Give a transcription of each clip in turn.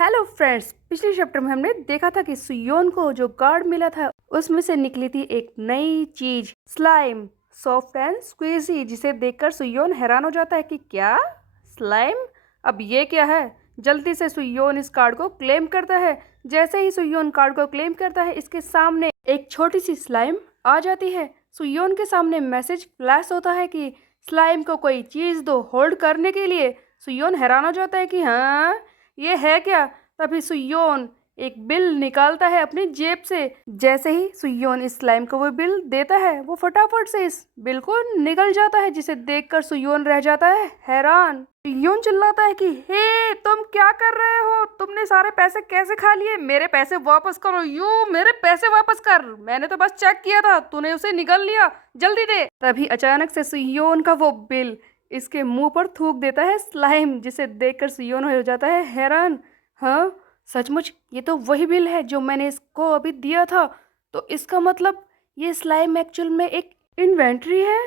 Hello friends, पिछले chapter में हमने देखा था कि सुयोन को जो गार्ड मिला था उसमें से निकली थी एक नई चीज, स्लाइम, सॉफ्ट एंड स्क्वीजी, जिसे देखकर सुयोन हैरान हो जाता है कि क्या स्लाइम, अब ये क्या है। जल्दी से सुयोन इस कार्ड को क्लेम करता है। जैसे ही सुयोन कार्ड को क्लेम करता है, इसके सामने एक छोटी सी स्लाइम आ जाती है। सुयोन के सामने मैसेज फ्लैश होता है कि स्लाइम को कोई चीज दो होल्ड करने के लिए। सुयोन हैरान हो जाता है कि हाँ, ये है क्या। तभी सुयोन एक बिल निकालता है अपनी जेब से। जैसे ही सुयोन इस स्लाइम को वो बिल देता है, वो फटाफट से इस बिल को निकल जाता है, जिसे देखकर सुयोन रह जाता है हैरान। सुयोन चिल्लाता है कि हे, तुम क्या कर रहे हो? तुमने सारे पैसे कैसे खा लिए? मेरे पैसे वापस करो। यू, मेरे पैसे वापस कर। मैंने तो बस चेक किया था, तूने उसे निकाल लिया, जल्दी दे। तभी अचानक से सुयोन का वो बिल इसके मुंह पर थूक देता है स्लाइम, जिसे देखकर सुयोन हो जाता है हैरान। हाँ, सचमुच ये तो वही बिल है जो मैंने इसको अभी दिया था। तो इसका मतलब ये स्लाइम एक्चुअल में एक इन्वेंट्री है।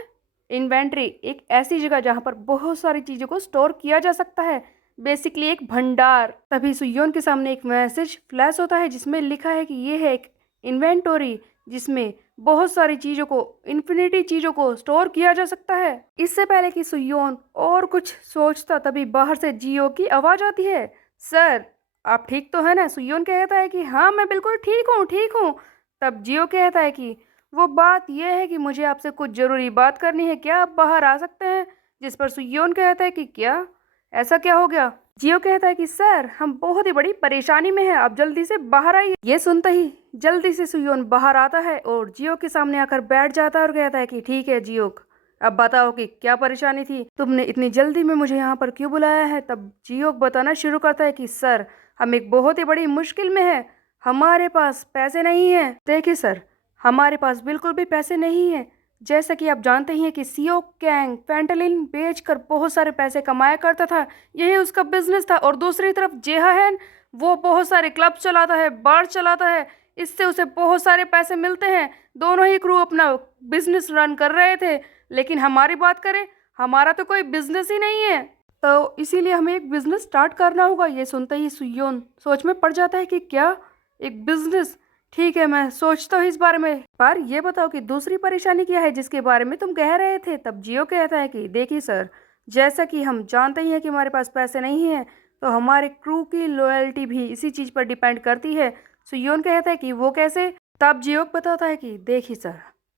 इन्वेंट्री एक ऐसी जगह जहाँ पर बहुत सारी चीज़ों को स्टोर किया जा सकता है, बेसिकली एक भंडार। तभी सुयोन के सामने एक मैसेज फ्लैश होता है जिसमें लिखा है कि ये है एक इन्वेंटोरी, जिसमें बहुत सारी चीज़ों को, इन्फिनिटी चीज़ों को स्टोर किया जा सकता है। इससे पहले कि सुयोन और कुछ सोचता, तभी बाहर से जियो की आवाज़ आती है। सर, आप ठीक तो है ना? सुयोन कहता है कि हाँ, मैं बिल्कुल ठीक हूँ, ठीक हूँ। तब जियो कहता है कि वो बात यह है कि मुझे आपसे कुछ ज़रूरी बात करनी है, क्या आप बाहर आ सकते हैं? जिस पर सुयोन कहता है कि क्या, ऐसा क्या हो गया? जियो कहता है कि सर, हम बहुत ही बड़ी परेशानी में हैं, आप जल्दी से बाहर आइए। ये सुनते ही जल्दी से सुयोन बाहर आता है और जियो के सामने आकर बैठ जाता है और कहता है कि ठीक है जियो, अब बताओ कि क्या परेशानी थी, तुमने इतनी जल्दी में मुझे यहाँ पर क्यों बुलाया है। तब जियो बताना शुरू करता है कि सर, हम एक बहुत ही बड़ी मुश्किल में है, हमारे पास पैसे नहीं है। देखिए सर, हमारे पास बिल्कुल भी पैसे नहीं है। जैसा कि आप जानते ही हैं कि सियो कैंग फैंटलिन बेचकर बहुत सारे पैसे कमाया करता था, यही उसका बिजनेस था। और दूसरी तरफ जेहाहैन, वो बहुत सारे क्लब चलाता है, बार चलाता है, इससे उसे बहुत सारे पैसे मिलते हैं। दोनों ही क्रू अपना बिजनेस रन कर रहे थे। लेकिन हमारी बात करें, हमारा तो कोई बिजनेस ही नहीं है, तो इसीलिए हमें एक बिजनेस स्टार्ट करना होगा। ये सुनते ही सुयोन सोच में पड़ जाता है कि क्या, एक बिजनेस? ठीक है, मैं सोचता हूँ इस बारे में। पर ये बताओ कि दूसरी परेशानी क्या है जिसके बारे में तुम कह रहे थे। तब जियो कहता है कि देखिए सर, जैसा कि हम जानते ही हैं कि हमारे पास पैसे नहीं हैं, तो हमारे क्रू की लॉयल्टी भी इसी चीज़ पर डिपेंड करती है। सुयोन कहता है कि वो कैसे। तब जियो बताता है कि देखिए सर,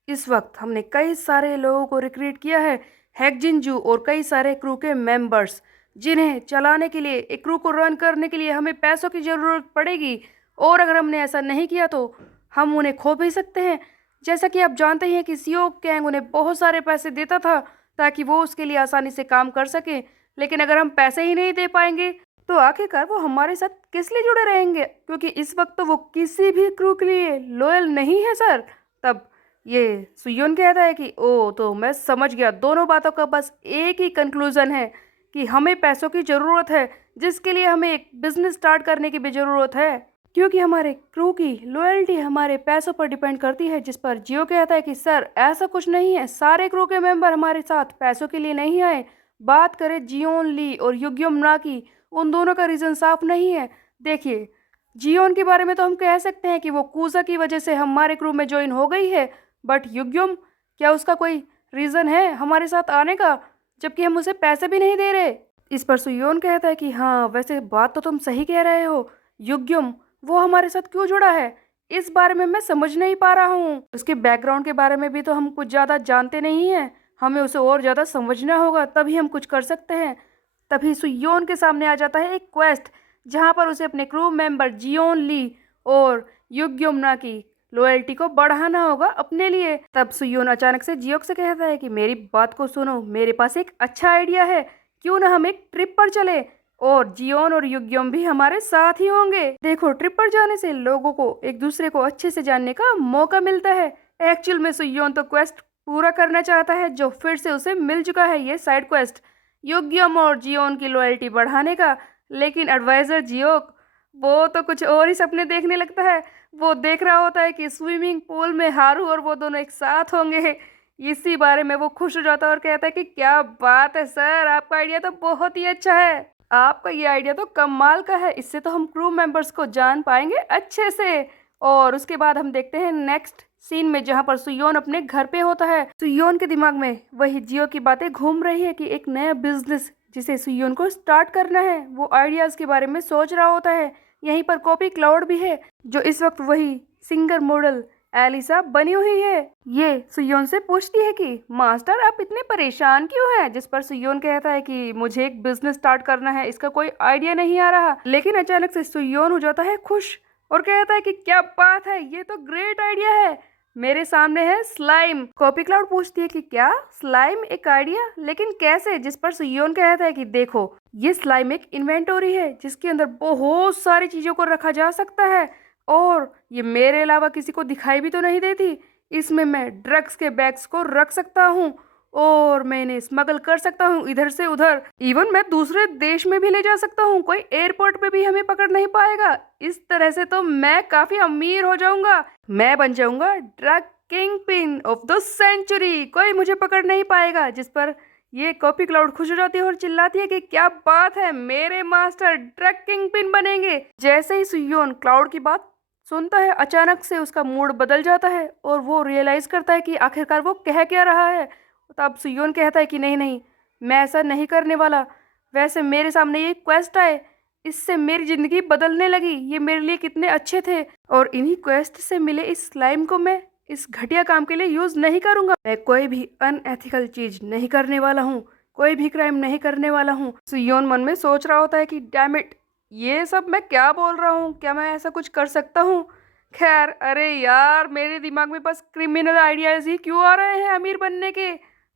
इस वक्त हमने कई सारे लोगों को रिक्रूट किया है, हैकजिनजू और कई सारे क्रू के मेंबर्स, जिन्हें चलाने के लिए, एक क्रू को रन करने के लिए हमें पैसों की ज़रूरत पड़ेगी। और अगर हमने ऐसा नहीं किया तो हम उन्हें खो भी सकते हैं। जैसा कि आप जानते ही हैं कि सियो कैंग उन्हें बहुत सारे पैसे देता था ताकि वो उसके लिए आसानी से काम कर सके। लेकिन अगर हम पैसे ही नहीं दे पाएंगे तो आखिरकार वो हमारे साथ किस लिए जुड़े रहेंगे, क्योंकि इस वक्त तो वो किसी भी क्रू के लिए लॉयल नहीं है सर। तब ये सुयोन कहता है कि ओ, तो मैं समझ गया, दोनों बातों का बस एक ही कंक्लूजन है कि हमें पैसों की ज़रूरत है, जिसके लिए हमें एक बिजनेस स्टार्ट करने की भी ज़रूरत है, क्योंकि हमारे क्रू की लॉयल्टी हमारे पैसों पर डिपेंड करती है। जिस पर जियो कहता है कि सर, ऐसा कुछ नहीं है, सारे क्रू के मेंबर हमारे साथ पैसों के लिए नहीं आए। बात करें जियोन ली और युग्यम ना की, उन दोनों का रीज़न साफ नहीं है। देखिए, जियोन के बारे में तो हम कह सकते हैं कि वो कूजा की वजह से हमारे क्रू में ज्वाइन हो गई है, बट युग्यम, क्या उसका कोई रीज़न है हमारे साथ आने का, जबकि हम उसे पैसे भी नहीं दे रहे। इस पर सुयोन कहता है कि हाँ, वैसे बात तो तुम सही कह रहे हो, युग्यम वो हमारे साथ क्यों जुड़ा है, इस बारे में मैं समझ नहीं पा रहा हूँ। उसके बैकग्राउंड के बारे में भी तो हम कुछ ज़्यादा जानते नहीं हैं, हमें उसे और ज़्यादा समझना होगा, तभी हम कुछ कर सकते हैं। तभी सुयोन के सामने आ जाता है एक क्वेस्ट, जहाँ पर उसे अपने क्रू मेंबर जियोन ली और युग्यमुना की लॉयल्टी को बढ़ाना होगा अपने लिए। तब सुयोन अचानक से जियोक से कहता है कि मेरी बात को सुनो, मेरे पास एक अच्छा आइडिया है, क्यों ना हम एक ट्रिप पर चले और जियोन और युग्यम भी हमारे साथ ही होंगे। देखो, ट्रिप पर जाने से लोगों को एक दूसरे को अच्छे से जानने का मौका मिलता है। एक्चुअल में सुयोन तो क्वेस्ट पूरा करना चाहता है जो फिर से उसे मिल चुका है, ये साइड क्वेस्ट, युग्यम और जियोन की लॉयल्टी बढ़ाने का। लेकिन एडवाइजर जियोक, वो तो कुछ और ही सपने देखने लगता है। वो देख रहा होता है कि स्विमिंग पूल में हारू और वो दोनों एक साथ होंगे। इसी बारे में वो खुश हो जाता है और कहता है कि क्या बात है सर, आपका आइडिया तो बहुत ही अच्छा है। आपका ये आइडिया तो कमाल का है, इससे तो हम क्रू मेंबर्स को जान पाएंगे अच्छे से। और उसके बाद हम देखते हैं नेक्स्ट सीन में, जहाँ पर सुयोन अपने घर पे होता है। सुयोन के दिमाग में वही जियो की बातें घूम रही है कि एक नया बिजनेस जिसे सुयोन को स्टार्ट करना है, वो आइडियाज के बारे में सोच रहा होता है। यहीं पर कॉपी क्लाउड भी है, जो इस वक्त वही सिंगर मॉडल एलिसा बनी हुई है। ये सुयोन से पूछती है कि मास्टर आप इतने परेशान क्यों हैं, जिस पर सुयोन कहता है कि मुझे एक बिजनेस स्टार्ट करना है, इसका कोई आइडिया नहीं आ रहा। लेकिन अचानक से सुयोन हो जाता है खुश और कहता है कि क्या बात है, ये तो ग्रेट आइडिया है, मेरे सामने है स्लाइम। कॉपी क्लाउड पूछती है कि क्या स्लाइम एक आइडिया, लेकिन कैसे, जिस पर सुयोन कहता है कि देखो ये स्लाइम एक इन्वेंटरी है जिसके अंदर बहुत सारी चीजों को रखा जा सकता है, और ये मेरे अलावा किसी को दिखाई भी तो नहीं देती। इसमें मैं ड्रग्स के बैग्स को रख सकता हूँ और मैं इन्हें स्मगल कर सकता हूँ इधर से उधर। इवन मैं दूसरे देश में भी ले जा सकता हूँ, कोई एयरपोर्ट पे भी हमें पकड़ नहीं पाएगा। इस तरह से तो मैं काफी अमीर हो जाऊंगा, मैं बन जाऊंगा drug kingpin of the century, कोई मुझे पकड़ नहीं पाएगा। जिस पर ये कॉपी क्लाउड खुश हो जाती है और चिल्लाती है कि क्या बात है, मेरे मास्टर ड्रग किंग पिन बनेंगे। जैसे ही सुयोन क्लाउड की बात सुनता है, अचानक से उसका मूड बदल जाता है और वो रियलाइज करता है कि आखिरकार वो कह क्या रहा है। तब सुयोन कहता है कि नहीं नहीं, मैं ऐसा नहीं करने वाला। वैसे मेरे सामने ये क्वेस्ट आए, इससे मेरी जिंदगी बदलने लगी, ये मेरे लिए कितने अच्छे थे, और इन्हीं क्वेस्ट से मिले इस स्लाइम को मैं इस घटिया काम के लिए यूज नहीं करूंगा। मैं कोई भी अनएथिकल चीज नहीं करने वाला हूँ, कोई भी क्राइम नहीं करने वाला हूँ। सुयोन मन में सोच रहा होता है कि डैम इट, ये सब मैं क्या बोल रहा हूँ, क्या मैं ऐसा कुछ कर सकता हूँ। खैर, अरे यार, मेरे दिमाग में बस क्रिमिनल आइडियाज ही क्यों आ रहे हैं अमीर बनने के।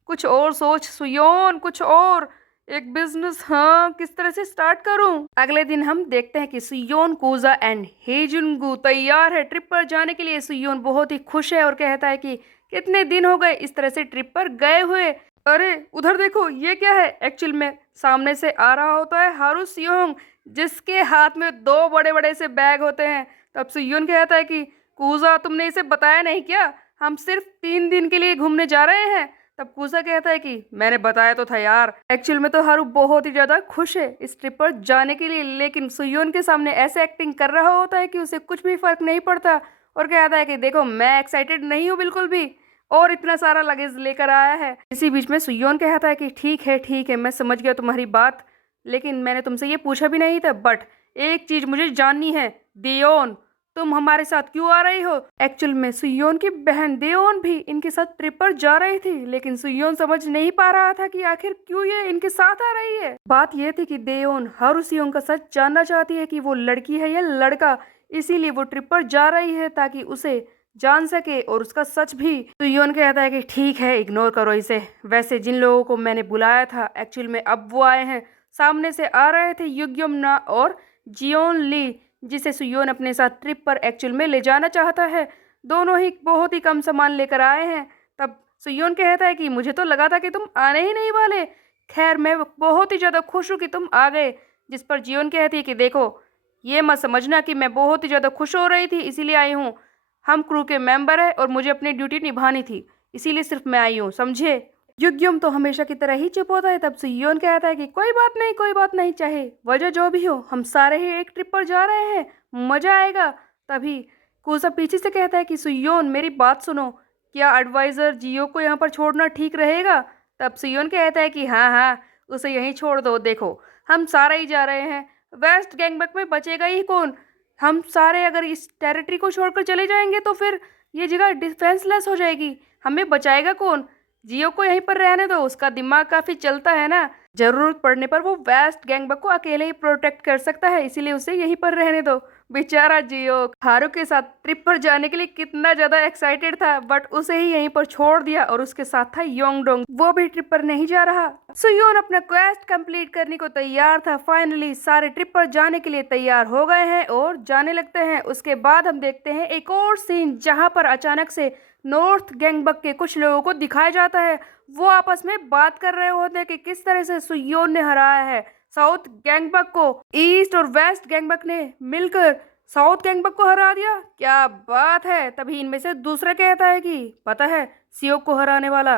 कुछ और सोच सुयोन, कुछ और। एक बिजनेस, हाँ, किस तरह से स्टार्ट करूं। अगले दिन हम देखते हैं कि सुयोन, कूजा एंड हेजुनगू तैयार है ट्रिप पर जाने के लिए। सुयोन बहुत ही खुश है और कहता है कि कितने दिन हो गए इस तरह से ट्रिप पर गए हुए। अरे उधर देखो, ये क्या है। एक्चुअल में सामने से आ रहा होता है हारू सियोंग, जिसके हाथ में दो बड़े बड़े से बैग होते हैं। तब सुयोन कहता है कि कूजा, तुमने इसे बताया नहीं क्या, हम सिर्फ 3 दिन के लिए घूमने जा रहे हैं। तब कूजा कहता है कि मैंने बताया तो था यार। एक्चुअल में तो हारू बहुत ही ज्यादा खुश है इस ट्रिप पर जाने के लिए, लेकिन सुयोन के सामने ऐसे एक्टिंग कर रहा होता है कि उसे कुछ भी फर्क नहीं पड़ता और कहता है कि देखो मैं एक्साइटेड नहीं हूँ बिल्कुल भी, और इतना सारा लगेज लेकर आया है। इसी बीच में सुयोन कहता है कि ठीक है मैं समझ गया तुम्हारी बात, लेकिन मैंने तुमसे ये पूछा भी नहीं था, बट एक चीज मुझे जाननी है, दियोन तुम हमारे साथ क्यों आ रही हो। एक्चुअल में सुयोन की बहन देओन भी इनके साथ ट्रिप पर जा रही थी, लेकिन सुयोन समझ नहीं पा रहा था कि आखिर क्यों ये इनके साथ आ रही है। बात ये थी कि देओन हारू सियोन का सच जानना चाहती है कि वो लड़की है या लड़का, इसीलिए वो ट्रिप पर जा रही है ताकि उसे जान सके और उसका सच भी। सुयोन कहता है कि ठीक है, इग्नोर करो इसे। वैसे जिन लोगों को मैंने बुलाया था एक्चुअल में अब वो आए हैं। सामने से आ रहे थे युग्यमना और जियोन ली, जिसे सुयोन अपने साथ ट्रिप पर एक्चुअल में ले जाना चाहता है। दोनों ही बहुत ही कम सामान लेकर आए हैं। तब सुयोन कहता है कि मुझे तो लगा था कि तुम आने ही नहीं वाले। खैर, मैं बहुत ही ज़्यादा खुश हूँ कि तुम आ गए। जिस पर जियोन कहती है कि देखो, ये मत समझना कि मैं बहुत ही ज़्यादा खुश हो रही थी इसीलिए आई हूँ। हम क्रू के मेंबर हैं और मुझे अपनी ड्यूटी निभानी थी, इसीलिए सिर्फ मैं आई हूँ, समझे। युग्यम तो हमेशा की तरह ही चुप होता है। तब सुयोन कहता है कि कोई बात नहीं, कोई बात नहीं, चाहे वजह जो भी हो, हम सारे ही एक ट्रिप पर जा रहे हैं, मजा आएगा। तभी कूसा पीछे से कहता है कि सुयोन मेरी बात सुनो, क्या एडवाइजर जियो को यहाँ पर छोड़ना ठीक रहेगा। तब सुयोन कहता है कि हाँ हाँ, उसे यहीं छोड़ दो। देखो हम सारे ही जा रहे हैं, वेस्ट गैंगबक में बचेगा ही कौन। हम सारे अगर इस टेरिटरी को छोड़कर चले जाएंगे तो फिर ये जगह डिफेंसलेस हो जाएगी, हमें बचाएगा कौन। जियो को यहीं पर रहने दो, उसका दिमाग काफी चलता है ना, जरूरत पड़ने पर वो वेस्ट गैंगबक को अकेले ही प्रोटेक्ट कर सकता है, इसीलिए उसे यहीं पर रहने दो। बेचारा जियो हारू के साथ ट्रिप पर जाने के लिए कितना ज्यादा एक्साइटेड था, बट उसे ही यहीं पर छोड़ दिया और उसके साथ था योंगडोंग, वो भी ट्रिप पर नहीं जा रहा। सुयोन अपना क्वेस्ट कंप्लीट करने को तैयार था। फाइनली सारे ट्रिप पर जाने के लिए तैयार हो गए हैं और जाने लगते हैं। उसके बाद हम देखते हैं एक और सीन, जहां पर अचानक से नॉर्थ गैंगबक के कुछ लोगों को दिखाया जाता है। वो आपस में बात कर रहे होते हैं कि किस तरह से सुयोन ने हराया है साउथ गैंगबक को। ईस्ट और वेस्ट गैंगबक ने मिलकर साउथ गैंगबक को हरा दिया, क्या बात है। तभी इनमें से दूसरा कहता है कि पता है, सियोक को हराने वाला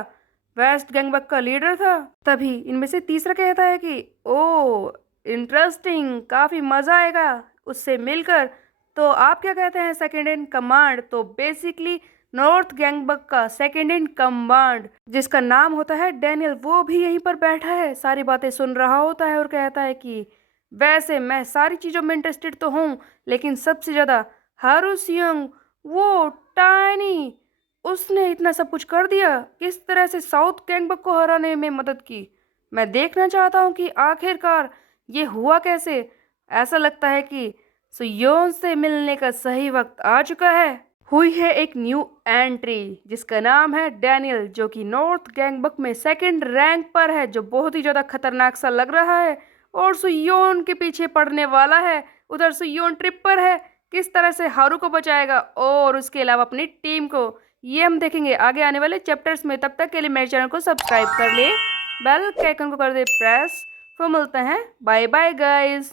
वेस्ट गैंगबक का लीडर था। तभी इनमें से तीसरा कहता है कि ओ, इंटरेस्टिंग, काफ़ी मज़ा आएगा उससे मिलकर। तो आप क्या कहते हैं सेकंड इन कमांड? तो बेसिकली नॉर्थ गैंगबक का सेकंड इन कमांड जिसका नाम होता है डैनियल, वो भी यहीं पर बैठा है, सारी बातें सुन रहा होता है और कहता है कि वैसे मैं सारी चीज़ों में इंटरेस्टेड तो हूँ, लेकिन सबसे ज़्यादा हारू सियोंग, वो टाइनी, उसने इतना सब कुछ कर दिया, किस तरह से साउथ गैंगबक को हराने में मदद की। मैं देखना चाहता हूँ कि आखिरकार ये हुआ कैसे। ऐसा लगता है कि सुयोन से मिलने का सही वक्त आ चुका है। हुई है एक न्यू एंट्री जिसका नाम है डैनियल, जो कि नॉर्थ गैंगबक में सेकंड रैंक पर है, जो बहुत ही ज़्यादा खतरनाक सा लग रहा है और सुयोन के पीछे पड़ने वाला है। उधर सुयोन ट्रिप पर है, किस तरह से हारू को बचाएगा और उसके अलावा अपनी टीम को, ये हम देखेंगे आगे आने वाले चैप्टर्स में। तब तक के लिए मेरे चैनल को सब्सक्राइब कर ले, बेल के आइकन को कर दे प्रेस। फिर मिलते हैं, बाय बाय गाइस।